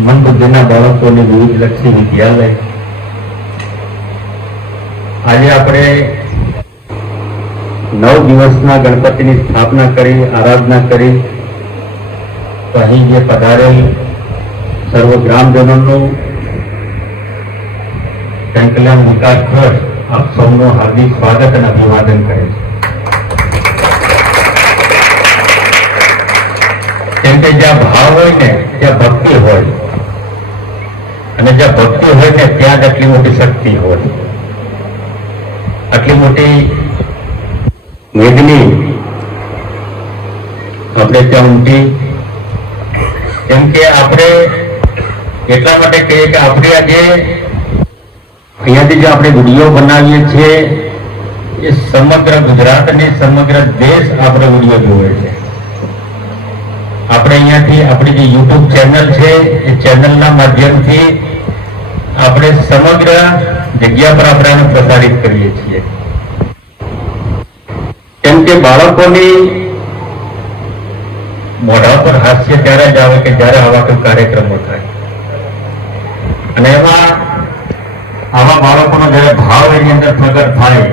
નાના બાળકોની વિવિધલક્ષી વિદ્યાલય. આજે આપણે નવ દિવસના ગણપતિની સ્થાપના કરી, આરાધના કરી. તો અહીં જે પધારેલ સર્વ ગ્રામજનોનું સંકલન વિકાસ ટ્રસ્ટ આપ સૌનું હાર્દિક સ્વાગત અને અભિવાદન કરે છે. કેમ કે જ્યાં ભાવ હોય ને, ત્યાં ભક્તિ હોય. અને જ્યાં ભક્તિ હોય ને ત્યાં જ આટલી મોટી શક્તિ હોય. આટલી મોટી મેદની આપણે ત્યાં ઉમટી કેમ કે આપણે એટલા માટે કહીએ કે આપણે આજે અહીંયાથી જે આપણે વીડિયો બનાવીએ છીએ, એ સમગ્ર ગુજરાત અને સમગ્ર દેશ આપણે વીડિયો જોવે છે. આપણે અહીંયાથી આપણી જે યુટ્યુબ ચેનલ છે, એ ચેનલના માધ્યમથી આપણે સમગ્ર જગ્યા પર આપણે પ્રસારિત કરીએ છીએ. કેમ કે બાળકોની મોઢા પર હાસ્ય ત્યારે જ આવે કે જ્યારે આવા કોઈ કાર્યક્રમો થાય. અને એમાં આવા બાળકોનો જયારે ભાવ એની અંદર પ્રગટ થાય,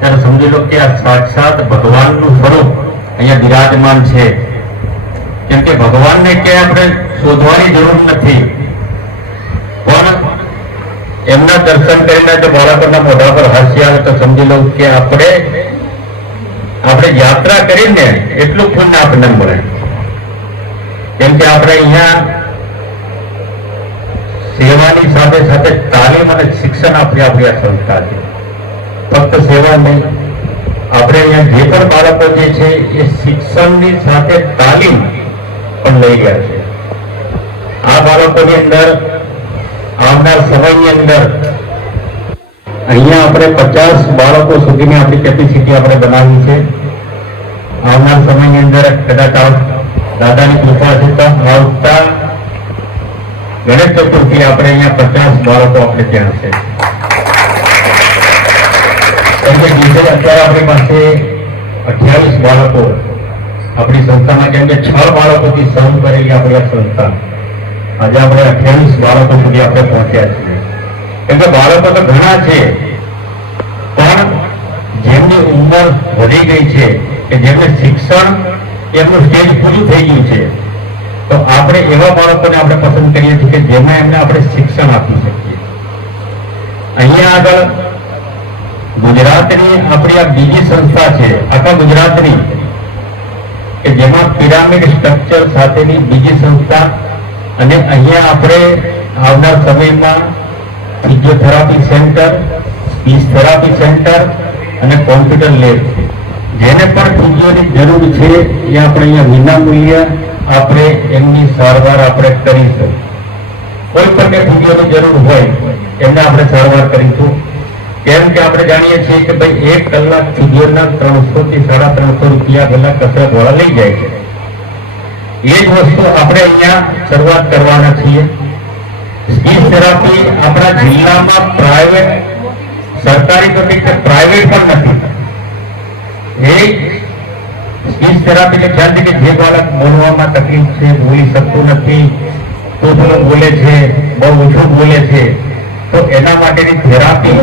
ત્યારે સમજી લો કે આ સાક્ષાત ભગવાનનું સ્વરૂપ અહીંયા બિરાજમાન છે. કેમ કે ભગવાનને કે આપણે શોધવાની જરૂર નથી. એમના દર્શન કરીને જો બાળકોના મોઢા પર હાસ્ય આવે તો સમજી લઉં કે આપણે આપણે યાત્રા કરીને એટલું પુણ્ય આપણને મળે. કેમ કે આપણે અહીંયા સેવાની સાથે સાથે તાલીમ અને શિક્ષણ આપી આપણી આ સંસ્થા છે. ફક્ત સેવા નહીં, આપણે અહીંયા જે પણ બાળકો જે છે એ શિક્ષણની સાથે તાલીમ પણ લઈ ગયા છે. આ બાળકોની અંદર, આવનાર સમયની અંદર અહીંયા આપણે પચાસ બાળકો સુધીની આપણી કેપેસિટી આપણે બનાવી છે. આવનાર સમયની અંદર કદાચ દાદાની કૃપા છે તો આવતા ગણેશ ચતુર્થી આપણે અહીંયા પચાસ બાળકો આપણે ત્યાં છે. કે બીજે અત્યારે આપણી પાસે અઠ્યાવીસ બાળકો આપણી સંસ્થામાં કેમ કે છ બાળકોથી શરૂ કરેલી આપણી સંસ્થા. આજે આપણે અઠ્યાવીસ બાળકો સુધી આપણે પહોંચ્યા છીએ. કેમ કે બાળકો તો ઘણા છે, પણ જેમની ઉંમર વધી ગઈ છે કે જેમને શિક્ષણ એમનું સ્ટેજ પૂરું થઈ ગયું છે, તો આપણે એવા બાળકોને આપણે પસંદ કરીએ છીએ કે જેમાં એમને આપણે શિક્ષણ આપી શકીએ. અહીંયા આગળ ગુજરાતની આપણી આ બીજી સંસ્થા છે, આખા ગુજરાતની કે જેમાં પિરામિડ સ્ટ્રક્ચર સાથેની બીજી સંસ્થા અને અહીંયા આપણે આવનાર સમયમાં physiotherapy centre, speech therapy centre અને કોમ્પ્યુટર લેબ જેને પણ ફિઝિયોની જરૂર છે એ આપણે અહીંયા વિનામૂલ્ય આપણે એમની સારવાર આપણે કરીશું કોઈ પણ ફિઝિયોની જરૂર હોય, એમને આપણે સારવાર કરીશું. કેમ કે આપણે જાણીએ છીએ કે ભાઈ એક કલાક ફિઝિયોના ત્રણસો થી સાડા ત્રણસો રૂપિયા પેલા કસરત વાળા લઈ જાય છે. એ જ વસ્તુ આપણે અહીંયા શરૂઆત કરવાના છીએ. સ્પીચ થેરાપી આપણા જિલ્લામાં પ્રાઇવેટ સરકારી તો ઠીક છે પ્રાઇવેટ પણ નથી. એ સ્પીચ થેરાપી ને ખ્યાલ છે કે જે બાળક બોલવામાં તકલીફ છે, બોલી શકતું નથી થોડું બોલે છે, બહુ ઓછું બોલે છે. તો એના માટેની થેરાપી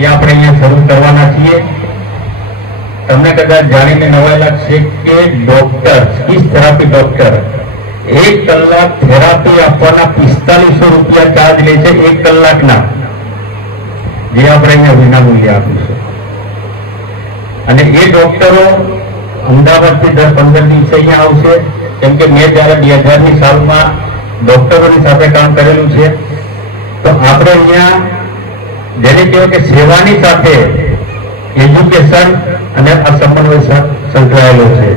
એ આપણે અહીંયા શરૂ કરવાના છીએ. તમને કદાચ જાણીને નવાયેલા લાગશે કે ડોક્ટર સ્પીચ થેરાપી ડોક્ટર, એક કલાક થેરાપી આપવાના પિસ્તાલીસો રૂપિયા ચાર્જ લે છે એક કલાકના. જે આપણે અહીંયા વિનામૂલ્ય આપીશું. અને એ ડોક્ટરો અમદાવાદથી દસ પંદર દિવસે અહીંયા આવશે. કેમ કે મેં જ્યારે બે હજારની સાલમાં ડોક્ટરોની સાથે કામ કરેલું છે. તો આપણે અહીંયા જેને કહેવાય કે સેવાની સાથે એજ્યુકેશન અને આ સમન્વય સંકળાયેલો છે.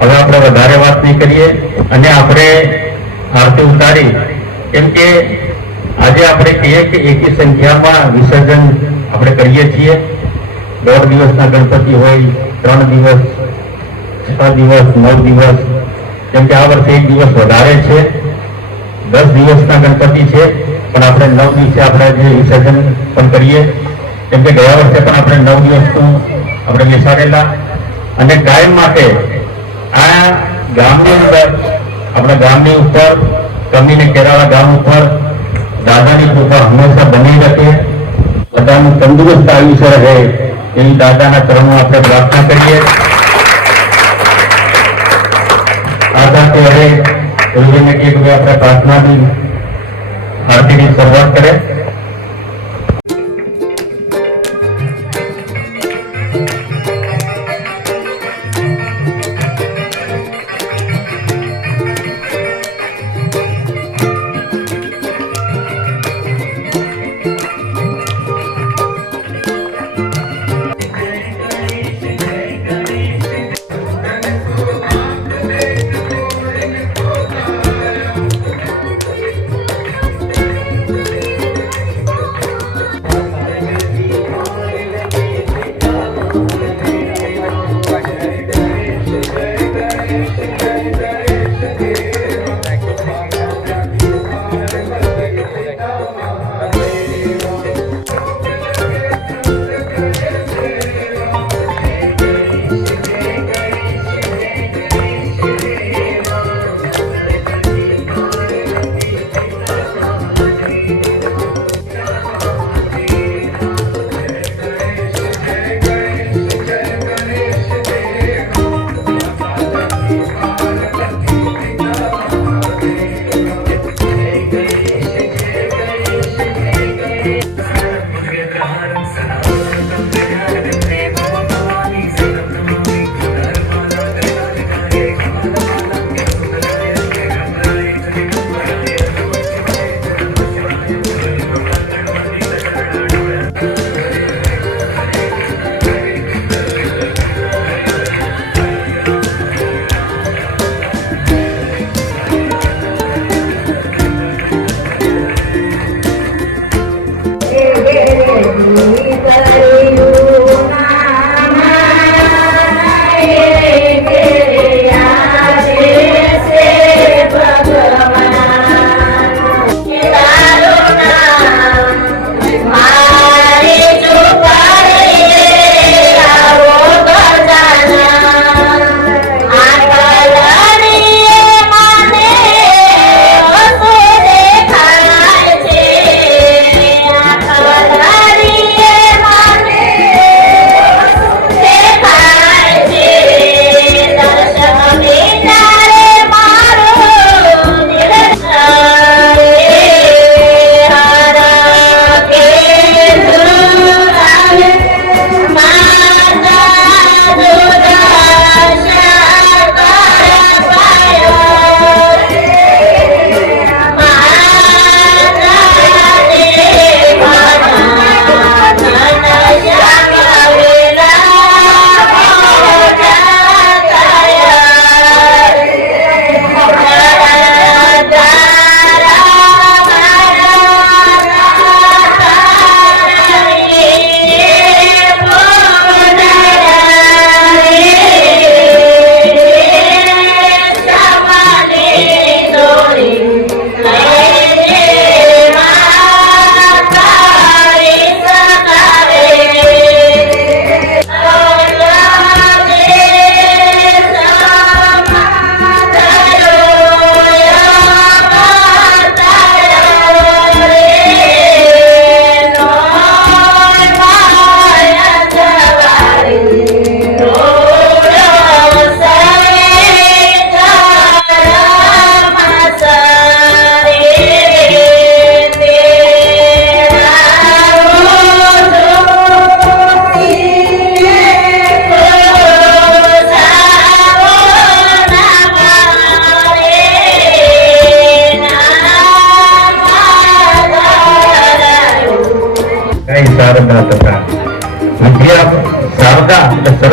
હવે આપણે વધારે વાત નહીં કરીએ અને આપણે આરતી ઉતારી. કેમ કે આજે આપણે કહીએ કે એકી સંખ્યામાં વિસર્જન આપણે કરીએ છીએ. દોઢ દિવસના ગણપતિ હોય, ત્રણ દિવસ, છ દિવસ, નવ દિવસ. કેમ કે આ વર્ષે એક દિવસ વધારે છે. દસ દિવસના ગણપતિ છે, પણ આપણે નવ દિવસે આપણે જે વિસર્જન પણ કરીએ. કેમ કે ગયા વર્ષે પણ આપણે નવ દિવસનું આપણે બેસાડેલા. અને કાયમ માટે આ ગામની અંદર, આપણા ગામની ઉપર, કમીને કેરાળા ગામ ઉપર, દાદાની કૃપા હંમેશા બની રહે. બધાનું તંદુરસ્ત આયુષ્ય રહે. એવી દાદાના ચરણો આપણે પ્રાર્થના કરીએ. એવું કે ભાઈ આપણે પ્રાર્થનાની આરતીની શરૂઆત કરે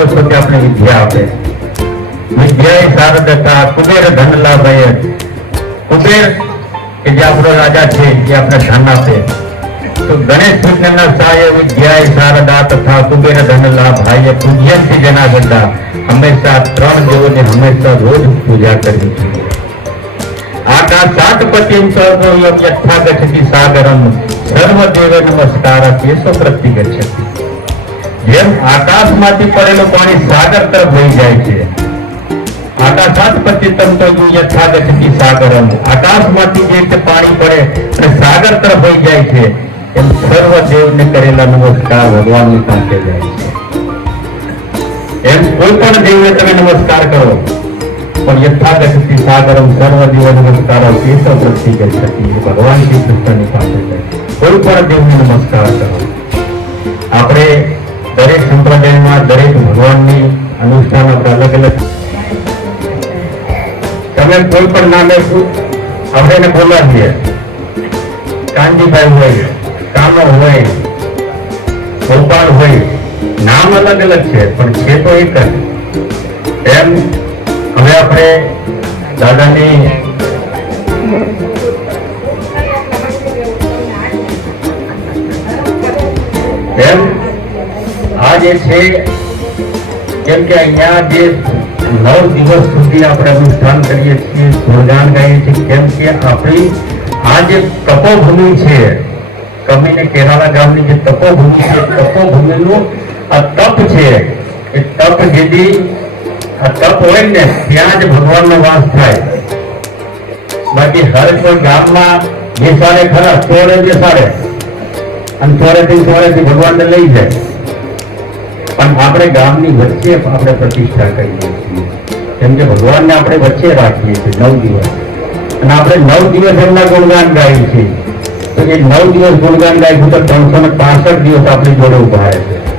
સરસ્વતી આપણે વિદ્યા આપે. વિદ્યા એ શારદતા કુબેર ધન લાભય કુબેર કે જે આપણો રાજા છે, એ આપણે ધન આપે. તો ગણેશ પૂજનના સહાય વિદ્યા એ શારદા તથા કુબેર ધન લાભાય પૂજ્યંતી જના ગંડા હંમેશા ત્રણ દેવોની હંમેશા રોજ પૂજા કરવી જોઈએ. આકાશાત પતિમ સર્વો યથા ગચ્છતિ સાગરમ સર્વદેવ નમસ્કાર કેશો પ્રતિ ગચ્છતિ જેમ આકાશમાંથી પડેલું પાણી સાગર તરફ વહી જાય છે. નમસ્કાર કોઈ પણ દેવને તમે નમસ્કાર કરો. પણ યથાગતિ સાગરમ સર્વ દેવ નમસ્કારો કેશવ પ્રતિ ભગવાન શ્રી કૃષ્ણની પાસે જાય. કોઈ પણ દેવને નમસ્કાર કરો. તમે કોઈ પણ નામે આપણે એને બોલાવીએ. કાનજીભાઈ હોય, કાનો હોય, ગોપાલ હોય, નામ અલગ અલગ છે, પણ છે તો એક જ. એમ હવે આપણે દાદાની એમ આ જે છે કેમ કે અહીંયા જે નવ દિવસ સુધી આપણે અનુષ્ઠાન કરીએ છીએ ગુણગાન ગાઈએ છીએ. કેમ કે આપણી આ જે તપોભૂમિ છે, કમીને કેરાલા ગામની જે તપોભૂમિ છે તપોભૂમિનું આ તપ છે, એ તપ જેથી આ તપ હોય ને, ત્યાં જ ભગવાનનો વાસ થાય. બાકી હર કોઈ ગામમાં બેસાડે ખરા ચોરે બેસાડે અને ચોરેથી ચોરેથી ભગવાનને લઈ જાય. પણ આપણે ગામની વચ્ચે આપણે પ્રતિષ્ઠા કરીએ છીએ. કેમ કે ભગવાનને આપણે વચ્ચે રાખીએ છીએ નવ દિવસ. અને આપણે નવ દિવસ એમના ગુણગાન ગાઈએ છીએ. તો એ નવ દિવસ ગુણગાન ગાય તો ત્રણસો ને પાસઠ દિવસ આપણી જોડે ઊભા રહે છે.